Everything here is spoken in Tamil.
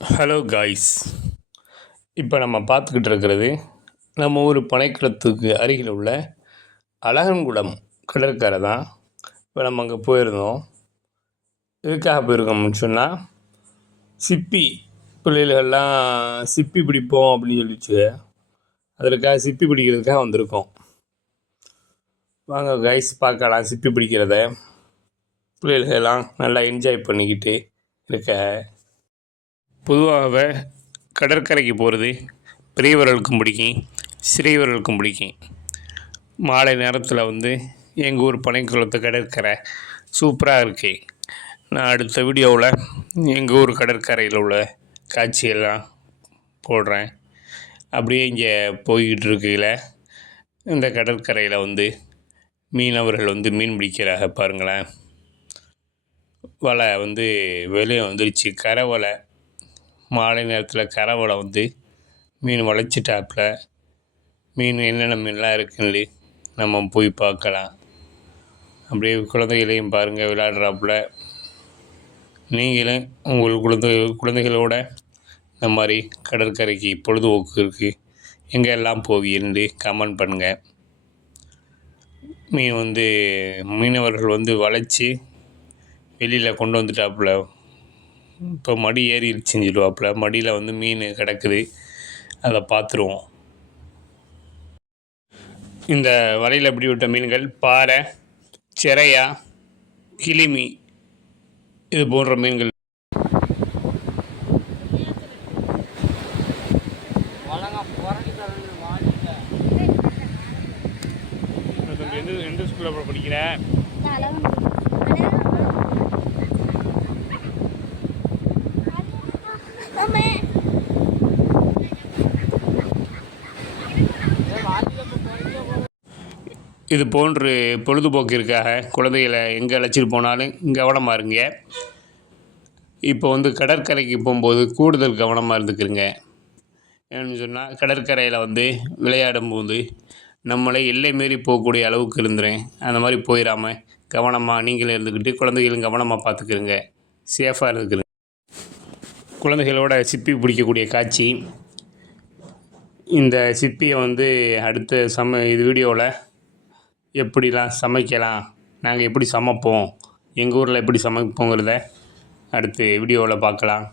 ஹலோ காய்ஸ், இப்போ நம்ம பார்த்துக்கிட்டு இருக்கிறது நம்ம ஊர் பனைக்குளத்துக்கு அருகில் உள்ள அழகன்குளம் கடற்கரை தான். இப்போ நம்ம அங்கே போயிருந்தோம். எதுக்காக போயிருக்கோம்னு சொன்னால், சிப்பி பிள்ளைகளெல்லாம் சிப்பி பிடிப்போம் அப்படின்னு சொல்லிச்சு. அதற்காக சிப்பி பிடிக்கிறதுக்காக வந்திருக்கோம். வாங்க காய்ஸ், பார்க்கலாம் சிப்பி பிடிக்கிறத. பிள்ளைகளெல்லாம் நல்லா என்ஜாய் பண்ணிக்கிட்டு இருக்க. பொதுவாகவே கடற்கரைக்கு போகிறது பெரியவர்களுக்கும் பிடிக்கும், சிறியவர்களுக்கும் பிடிக்கும். மாலை நேரத்தில் எங்கள் ஊர் பனைக்குளத்து கடற்கரை சூப்பராக இருக்கு. நான் அடுத்த வீடியோவில் எங்கள் ஊர் கடற்கரையில் உள்ள காட்சியெல்லாம் போடுறேன். அப்படியே இங்கே போய்கிட்டு இருக்கையில் இந்த கடற்கரையில் மீனவர்கள் மீன் பிடிக்கிறாங்க பாருங்களேன். வலை வெளியே வந்துருச்சு, கரை வலை. மாலை நேரத்தில் கரை வலை மீன் வளைச்சிட்டாப்புல. மீன் என்னென்ன மீன்லாம் இருக்குன்னு நம்ம போய் பார்க்கலாம். அப்படியே குழந்தைகளையும் பாருங்கள் விளையாடுறாப்புல. நீங்களும் உங்கள் குழந்தைகளோட இந்த மாதிரி கடற்கரைக்கு பொழுதுபோக்கு இருக்குது எங்கெல்லாம் போவீன்னு கமெண்ட் பண்ணுங்கள். மீன் மீனவர்கள் வளைச்சி வெளியில் கொண்டு வந்துட்டாப்புல. இப்போ மடி ஏறிடுச்சுன்னு சொல்லுவாப்புல. மடியில் மீன் கிடக்குது, அதை பார்த்துருவோம். இந்த வலையில் எப்படி விட்ட மீன்கள் பாறை, சிறையா, கிளிமி, இது போன்ற மீன்கள். எந்த ஸ்கூலில் படிக்கிறேன்? இது போன்று பொழுதுபோக்கிற்காக குழந்தைகளை எங்கே அழைச்சிட்டு போனாலும் கவனமாக இருங்க. இப்போ கடற்கரைக்கு போகும்போது கூடுதல் கவனமாக இருந்துக்கிறங்க. ஏன்னு சொன்னால் கடற்கரையில் விளையாடும் போது நம்மளை எல்லை மீறி போகக்கூடிய அளவுக்கு இருந்துறேன். அந்த மாதிரி போயிடாமல் கவனமாக நீங்களும் இருந்துக்கிட்டு குழந்தைகளும் கவனமாக பார்த்துக்கிறங்க, சேஃபாக இருந்துக்கிறங்க. குழந்தைகளோட சிப்பி பிடிக்கக்கூடிய காட்சி. இந்த சிப்பியை அடுத்த இது வீடியோவில் எப்படிலாம் சமைக்கலாம், நாங்கள் எப்படி சமைப்போம், எங்கள் ஊரில் எப்படி சமைப்போங்கிறத அடுத்த வீடியோவில் பார்க்கலாம்.